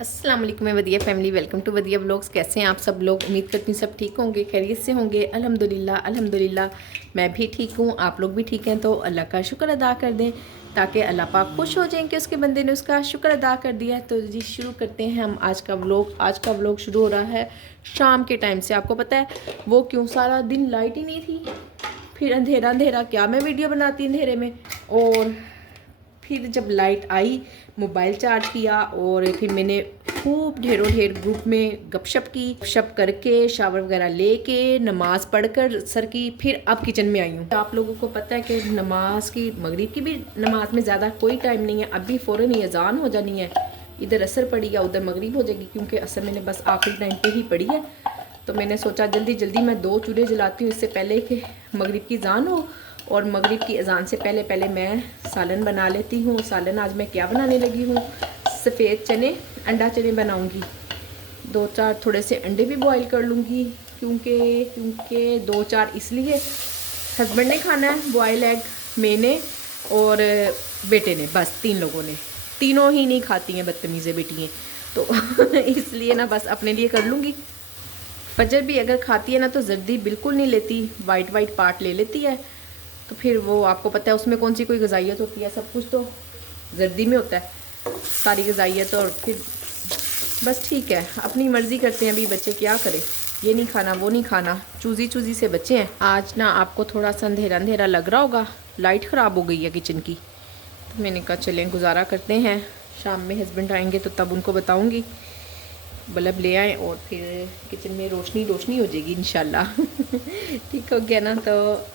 अस्सलाम वालेकुम वदिया family, welcome to वदिया vlogs. कैसे हैं आप सब लोग? उम्मीद करती हूँ सब ठीक होंगे, खैरियत से होंगे। अल्हम्दुलिल्लाह अल्हम्दुलिल्लाह मैं भी ठीक हूँ, आप लोग भी ठीक हैं। तो अल्लाह का शुक्र अदा कर दें ताकि अल्लाह पाक खुश हो जाएं कि उसके बंदे ने उसका शुक्र अदा कर दिया है। तो जी शुरू करते हैं हम आज का व्लॉग। आज का व्लॉग शुरू हो रहा है शाम के टाइम से। आपको पता है वो क्यों? सारा दिन लाइट ही नहीं थी, फिर अंधेरा अंधेरा क्या मैं वीडियो बनाती अंधेरे में। और फिर जब लाइट आई मोबाइल चार्ज किया और फिर मैंने खूब ढेरों ढेर ग्रुप में गपशप की। गपशप करके शावर वगैरह लेके नमाज़ पढ़कर सर की, फिर अब किचन में आई हूँ। आप लोगों को पता है कि नमाज की, मगरिब की भी नमाज में ज़्यादा कोई टाइम नहीं है। अभी फ़ौरन ही अजान हो जानी है, इधर असर पड़ी या उधर मगरिब हो जाएगी, क्योंकि असर मैंने बस आखिरी टाइम पे ही पड़ी है। तो मैंने सोचा जल्दी जल्दी मैं 2 चूल्हे जलाती हूँ इससे पहले कि मगरिब की अजान हो, और मगरिब की अजान से पहले पहले मैं सालन बना लेती हूँ। सालन आज मैं क्या बनाने लगी हूँ? सफ़ेद चने, अंडा चने बनाऊँगी। 2-4 थोड़े से अंडे भी बॉईल कर लूँगी, क्योंकि 2-4 इसलिए हस्बैंड ने खाना है बॉयल एग, मैंने और बेटे ने, बस 3 लोगों ने। तीनों ही नहीं खाती हैं, बदतमीज़े बेटी हैं, तो इसलिए ना बस अपने लिए कर लूँगी। फजर भी अगर खाती है ना तो जर्दी बिल्कुल नहीं लेती, वाइट वाइट पार्ट ले लेती है। तो फिर वो आपको पता है उसमें कौन सी कोई गजाइयत होती है, सब कुछ तो जर्दी में होता है, सारी गजाइयत। और फिर बस ठीक है, अपनी मर्ज़ी करते हैं। अभी बच्चे क्या करें, ये नहीं खाना वो नहीं खाना, चूज़ी चूज़ी से बच्चे हैं। आज ना आपको थोड़ा सा अंधेरा अंधेरा लग रहा होगा, लाइट ख़राब हो गई है किचन की। तो मैंने कहा चलें गुजारा करते हैं, शाम में हस्बैंड आएंगे तो तब उनको बताऊँगी बल्ब ले आए और फिर किचन में रोशनी रोशनी हो जाएगी इंशाल्लाह। ठीक हो गया ना? तो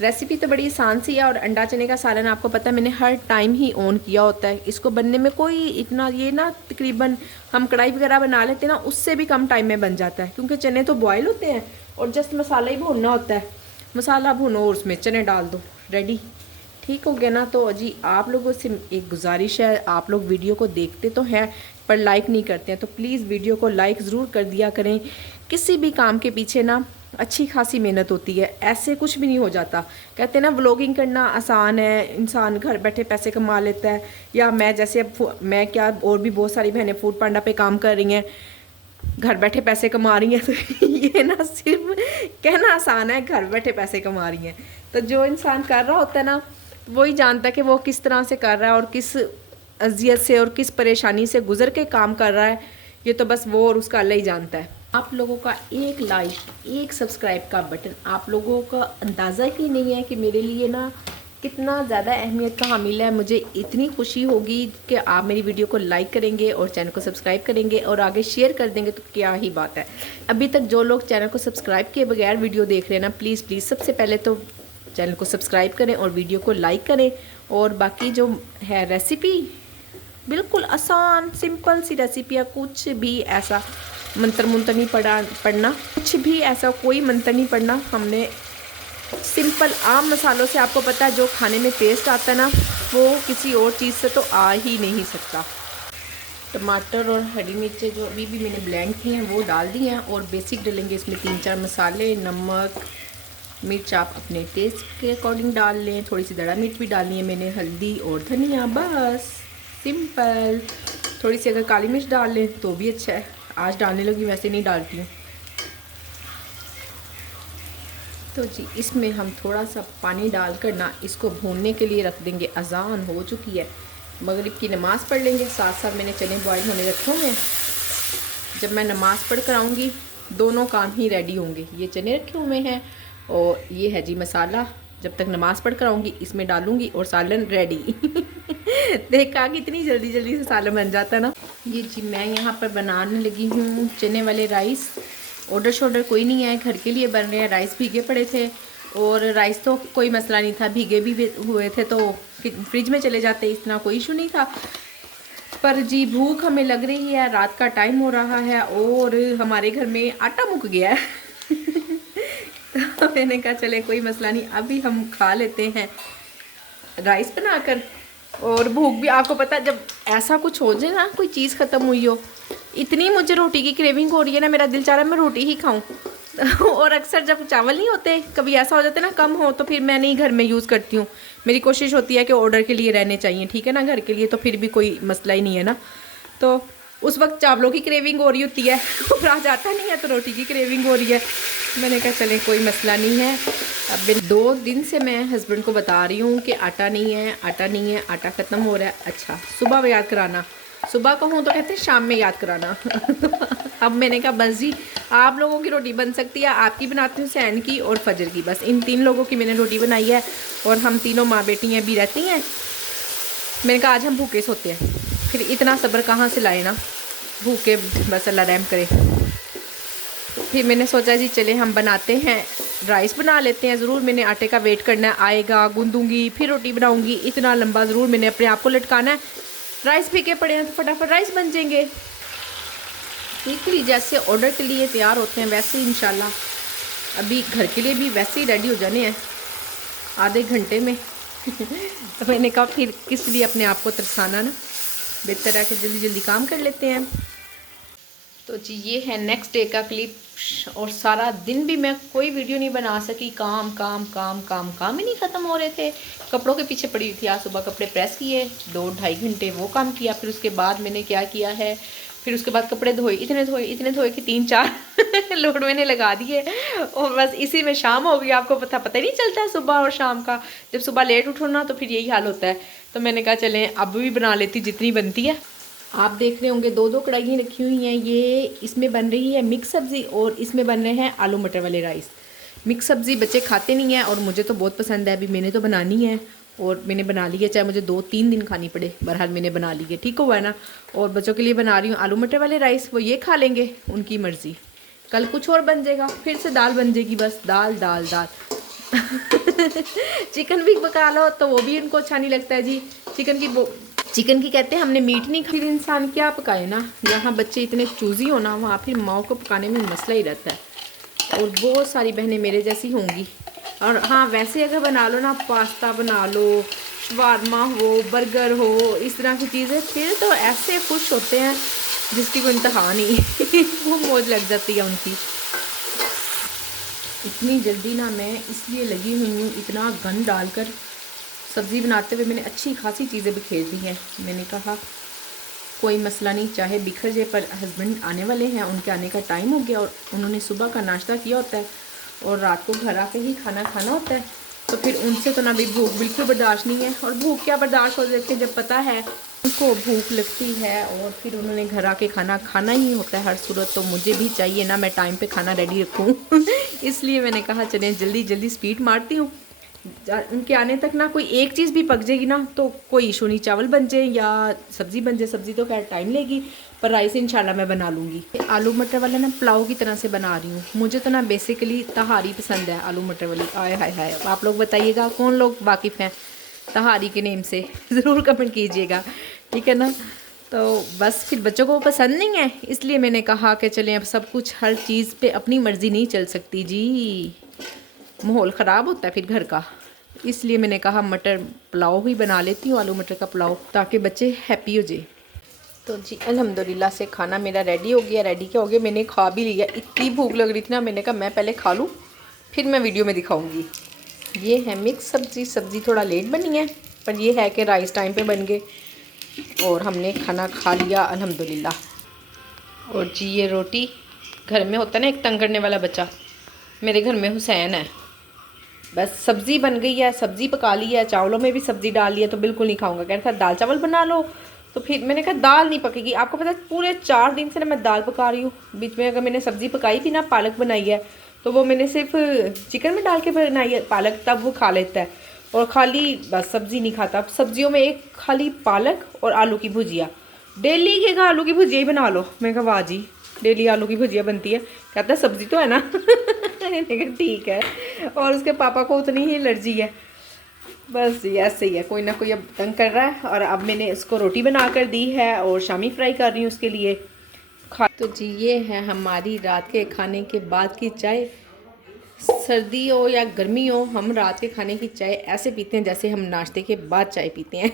रेसिपी तो बड़ी आसान सी है। और अंडा चने का सालन आपको पता है मैंने हर टाइम ही ऑन किया होता है। इसको बनने में कोई इतना ये ना, तकरीबन हम कढ़ाई वगैरह बना लेते हैं ना, उससे भी कम टाइम में बन जाता है, क्योंकि चने तो बॉयल होते हैं और जस्ट मसाला ही भूनना होता है। मसाला भूनो और उसमें चने डाल दो, रेडी। ठीक हो गया ना? तो अजी आप लोगों से एक गुजारिश है, आप लोग वीडियो को देखते तो हैं पर लाइक नहीं करते हैं, तो प्लीज़ वीडियो को लाइक ज़रूर कर दिया करें। किसी भी काम के पीछे ना अच्छी खासी मेहनत होती है, ऐसे कुछ भी नहीं हो जाता। कहते हैं ना व्लॉगिंग करना आसान है, इंसान घर बैठे पैसे कमा लेता है। या मैं जैसे अब मैं क्या, और भी बहुत सारी बहनें फूड पांडा पे काम कर रही हैं, घर बैठे पैसे कमा रही हैं। तो ये ना सिर्फ कहना आसान है घर बैठे पैसे कमा रही हैं, तो जो इंसान कर रहा होता है ना वही जानता है कि वो किस तरह से कर रहा है और किस अजियत से और किस परेशानी से गुजर के काम कर रहा है। ये तो बस वो और उसका अल्लाह ही जानता है। आप लोगों का एक लाइक, एक सब्सक्राइब का बटन, आप लोगों का अंदाज़ा ही नहीं है कि मेरे लिए ना कितना ज़्यादा अहमियत का हामिल है। मुझे इतनी खुशी होगी कि आप मेरी वीडियो को लाइक करेंगे और चैनल को सब्सक्राइब करेंगे और आगे शेयर कर देंगे, तो क्या ही बात है। अभी तक जो लोग चैनल को सब्सक्राइब किए बगैर वीडियो देख रहे हैं ना, प्लीज़ प्लीज़ सबसे पहले तो चैनल को सब्सक्राइब करें और वीडियो को लाइक करें। और बाकी जो है रेसिपी बिल्कुल आसान सिंपल सी रेसिपी है, कुछ भी ऐसा मंत्र मुंत्र नहीं पढ़ना, कुछ भी ऐसा कोई मंत्र नहीं पढ़ना। हमने सिंपल आम मसालों से, आपको पता है जो खाने में टेस्ट आता है ना, वो किसी और चीज़ से तो आ ही नहीं सकता। टमाटर और हरी मिर्चें जो अभी भी मैंने ब्लेंड की हैं वो डाल दी हैं, और बेसिक डालेंगे इसमें 3-4 मसाले, नमक मिर्च आप अपने टेस्ट के अकॉर्डिंग डाल लें, थोड़ी सी दड़ा मिर्च भी डालनी है मैंने, हल्दी और धनिया, बस सिंपल। थोड़ी सी अगर काली मिर्च डाल लें तो भी अच्छा है, आज डालने लगी, वैसे नहीं डालती हूँ। तो जी इसमें हम थोड़ा सा पानी डालकर ना इसको भूनने के लिए रख देंगे। अजान हो चुकी है, मगरिब की नमाज़ पढ़ लेंगे, साथ साथ मैंने चने बॉयल होने रखे हुए हैं। जब मैं नमाज़ पढ़ कर आऊँगी दोनों काम ही रेडी होंगे। ये चने रखे हुए हैं और ये है जी मसाला, जब तक नमाज़ पढ़ कर आऊँगी इसमें डालूँगी और सालन रेडी। देखा कि इतनी जल्दी जल्दी से सालन बन जाता है ना। ये जी मैं यहाँ पर बनाने लगी हूँ चने वाले राइस। ऑर्डर शॉर्डर कोई नहीं है, घर के लिए बन रहे हैं। राइस भीगे पड़े थे और राइस तो कोई मसला नहीं था, भीगे भी हुए थे तो फ्रिज में चले जाते, इतना कोई इशू नहीं था। पर जी भूख हमें लग रही है, रात का टाइम हो रहा है और हमारे घर में आटा मुक गया है। तो मैंने कहा चले कोई मसला नहीं, अभी हम खा लेते हैं राइस बनाकर। और भूख भी, आपको पता है जब ऐसा कुछ हो जाए ना, कोई चीज़ ख़त्म हुई हो, इतनी मुझे रोटी की क्रेविंग हो रही है ना, मेरा दिल चाह रहा है मैं रोटी ही खाऊं। और अक्सर जब चावल नहीं होते, कभी ऐसा हो जाता है ना कम हो, तो फिर मैं नहीं घर में यूज़ करती हूँ। मेरी कोशिश होती है कि ऑर्डर के लिए रहने चाहिए, ठीक है ना, घर के लिए तो फिर भी कोई मसला ही नहीं है ना। तो उस वक्त चावलों की क्रेविंग हो रही होती है और आज आटा नहीं है तो रोटी की क्रेविंग हो रही है। मैंने कहा चलें कोई मसला नहीं है। अब 2 दिन से मैं हस्बैंड को बता रही हूँ कि आटा नहीं है, आटा नहीं है, आटा ख़त्म हो रहा है। अच्छा सुबह याद कराना, सुबह को हूँ तो कहते हैं शाम में याद कराना। अब मैंने कहा बस जी आप लोगों की रोटी बन सकती है, आपकी बनाती हूँ सैन की और फजर की, बस इन 3 लोगों की मैंने रोटी बनाई है और हम तीनों माँ बेटी हैं भी रहती हैं। मैंने कहा आज हम भूखे सोते हैं, फिर इतना सब्र कहाँ से लाए ना, भूखे बस अल्लाह रहम करे। फिर मैंने सोचा जी चले हम बनाते हैं, राइस बना लेते हैं। ज़रूर मैंने आटे का वेट करना है, आएगा गूंदूंगी फिर रोटी बनाऊंगी, इतना लंबा ज़रूर मैंने अपने आप को लटकाना है। राइस फीके पड़े हैं तो फटाफट राइस बन जाएंगे। ठीक जैसे ऑर्डर के लिए तैयार होते हैं वैसे ही इंशाल्लाह अभी घर के लिए भी वैसे ही रेडी हो जाने हैं आधे घंटे में। तो मैंने कहा फिर किस लिए अपने आप को तरसाना ना, बेहतर है कि जल्दी जल्दी काम कर लेते हैं। तो जी ये है नेक्स्ट डे का क्लिप। और सारा दिन भी मैं कोई वीडियो नहीं बना सकी, काम काम काम काम काम ही नहीं ख़त्म हो रहे थे। कपड़ों के पीछे पड़ी हुई थी, आज सुबह कपड़े प्रेस किए, 2-2.5 घंटे वो काम किया। फिर उसके बाद मैंने क्या किया है, फिर उसके बाद कपड़े धोए, इतने धोए कि 3-4 लोड मैंने लगा दिए और बस इसी में शाम हो गई। आपको पता ही नहीं चलता है सुबह और शाम का। जब सुबह लेट उठो ना तो फिर यही हाल होता है। तो मैंने कहा चलें अब भी बना लेती जितनी बनती है। आप देख रहे होंगे 2-2 कढ़ाइयाँ रखी हुई हैं। ये इसमें बन रही है मिक्स सब्ज़ी और इसमें बन रहे हैं आलू मटर वाले राइस। मिक्स सब्ज़ी बच्चे खाते नहीं हैं और मुझे तो बहुत पसंद है। अभी मैंने तो बनानी है और मैंने बना ली है, चाहे मुझे 2-3 दिन खानी पड़े, बहरहाल मैंने बना ली है। ठीक हुआ है ना। और बच्चों के लिए बना रही हूँ आलू मटर वाले राइस, वो ये खा लेंगे, उनकी मर्ज़ी। कल कुछ और बन जाएगा, फिर से दाल बन जाएगी, बस दाल दाल दाल। चिकन भी पका लो तो वो भी उनको अच्छा नहीं लगता है जी। चिकन की कहते हैं हमने मीट नहीं खा। फिर इंसान क्या पकाए ना, जहाँ बच्चे इतने चूज़ी हो ना वहाँ फिर माओ को पकाने में मसला ही रहता है। और बहुत सारी बहनें मेरे जैसी होंगी। और हाँ वैसे अगर बना लो ना, पास्ता बना लो, शवारमा हो, बर्गर हो, इस तरह की चीज़ें, फिर तो ऐसे खुश होते हैं जिसकी कोई इंतहा नहीं। वो मौज लग जाती है उनकी। इतनी जल्दी ना मैं इसलिए लगी हुई हूँ, इतना गंद डालकर सब्ज़ी बनाते हुए मैंने अच्छी खासी चीज़ें बिखेर दी हैं। मैंने कहा कोई मसला नहीं, चाहे बिखर जाए, पर हस्बैंड आने वाले हैं, उनके आने का टाइम हो गया और उन्होंने सुबह का नाश्ता किया होता है और रात को घर आके ही खाना खाना होता है। तो फिर उनसे तो ना भी भूख बिल्कुल बर्दाश्त नहीं है। और भूख क्या बर्दाश्त हो जाती है जब पता है उनको भूख लगती है और फिर उन्होंने घर आके खाना खाना ही होता है हर सूरत। तो मुझे भी चाहिए ना मैं टाइम पे खाना रेडी रखूँ। इसलिए मैंने कहा चलें जल्दी जल्दी स्पीड मारती हूँ, उनके आने तक ना कोई एक चीज़ भी पक जाएगी ना तो कोई इशू नहीं, चावल बन जाए या सब्ज़ी बन जाए। सब्ज़ी तो खैर टाइम लेगी, पर राइस इंशाल्लाह मैं बना लूँगी। आलू मटर वाला ना पुलाव की तरह से बना रही हूँ। मुझे तो ना बेसिकली तहारी पसंद है, आलू मटर वाली। आय हाय हाय, आप लोग बताइएगा कौन लोग वाकिफ़ हैं तहारी के नेम से, ज़रूर कमेंट कीजिएगा, ठीक है ना। तो बस फिर बच्चों को पसंद नहीं है, इसलिए मैंने कहा कि चलें अब सब कुछ हर चीज़ पे अपनी मर्ज़ी नहीं चल सकती जी, माहौल ख़राब होता है फिर घर का। इसलिए मैंने कहा मटर पुलाव ही बना लेती हूँ, आलू मटर का पुलाव, ताकि बच्चे हैप्पी हो जाए। तो जी अल्हम्दुलिल्लाह से खाना मेरा रेडी हो गया। रेडी क्या हो गया, मैंने खा भी लिया। इतनी भूख लग रही थी ना, मैंने कहा मैं पहले खा लूँ फिर मैं वीडियो में दिखाऊँगी। ये है मिक्स सब्ज़ी। सब्ज़ी थोड़ा लेट बनी है, पर यह है कि राइस टाइम पे बन गए और हमने खाना खा लिया अल्हम्दुलिल्लाह। और जी ये रोटी, घर में होता है ना एक तंग करने वाला बच्चा, मेरे घर में हुसैन है। बस सब्ज़ी बन गई है, सब्ज़ी पका ली है, चावलों में भी सब्ज़ी डाल ली है, तो बिल्कुल नहीं खाऊंगा। कह रहा था दाल चावल बना लो, तो फिर मैंने कहा दाल नहीं पकेगी। आपको पता है पूरे 4 दिन से ना मैं दाल पका रही हूँ। बीच में अगर मैंने सब्ज़ी पकाई थी ना, पालक बनाई है, तो वो मैंने सिर्फ चिकन में डाल के बनाई है पालक, तब वो खा लेता है। और खाली बस सब्ज़ी नहीं खाता। अब सब्जियों में एक खाली पालक और आलू की भुजिया, डेली के आलू की भुजिया ही बना लो। मैं कहा वाह जी, डेली आलू की भुजिया बनती है। कहता है सब्ज़ी तो है ना। ठीक है। और उसके पापा को उतनी ही एलर्जी है। बस जी ऐसे ही है, कोई ना कोई अब तंग कर रहा है। और अब मैंने इसको रोटी बना कर दी है और शामी फ्राई कर रही हूँ उसके लिए तो जी ये है हमारी रात के खाने के बाद की चाय। सर्दी हो या गर्मी हो, हम रात के खाने की चाय ऐसे पीते हैं जैसे हम नाश्ते के बाद चाय पीते हैं।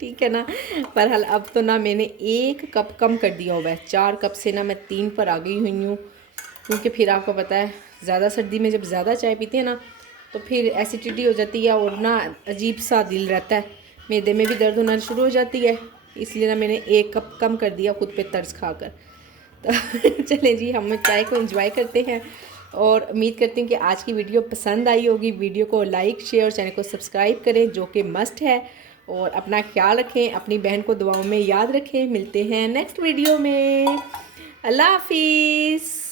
ठीक है ना। बहरहाल अब तो ना मैंने 1 कप कम कर दिया हुआ है, 4 कप से ना मैं 3 पर आ गई हुई हूँ। क्योंकि फिर आपको पता है ज़्यादा सर्दी में जब ज़्यादा चाय पीते हैं ना तो फिर एसिडिटी हो जाती है और ना अजीब सा दिल रहता है, मैदे में भी दर्द होना शुरू हो जाती है। इसलिए ना मैंने 1 कप कम कर दिया खुद पे तर्स खाकर। तो चलें जी, हम चाय को एंजॉय करते हैं और उम्मीद करती हूँ कि आज की वीडियो पसंद आई होगी। वीडियो को लाइक शेयर और चैनल को सब्सक्राइब करें, जो कि मस्ट है। और अपना ख्याल रखें, अपनी बहन को दुआओं में याद रखें। मिलते हैं नेक्स्ट वीडियो में। अल्लाह हाफिज़।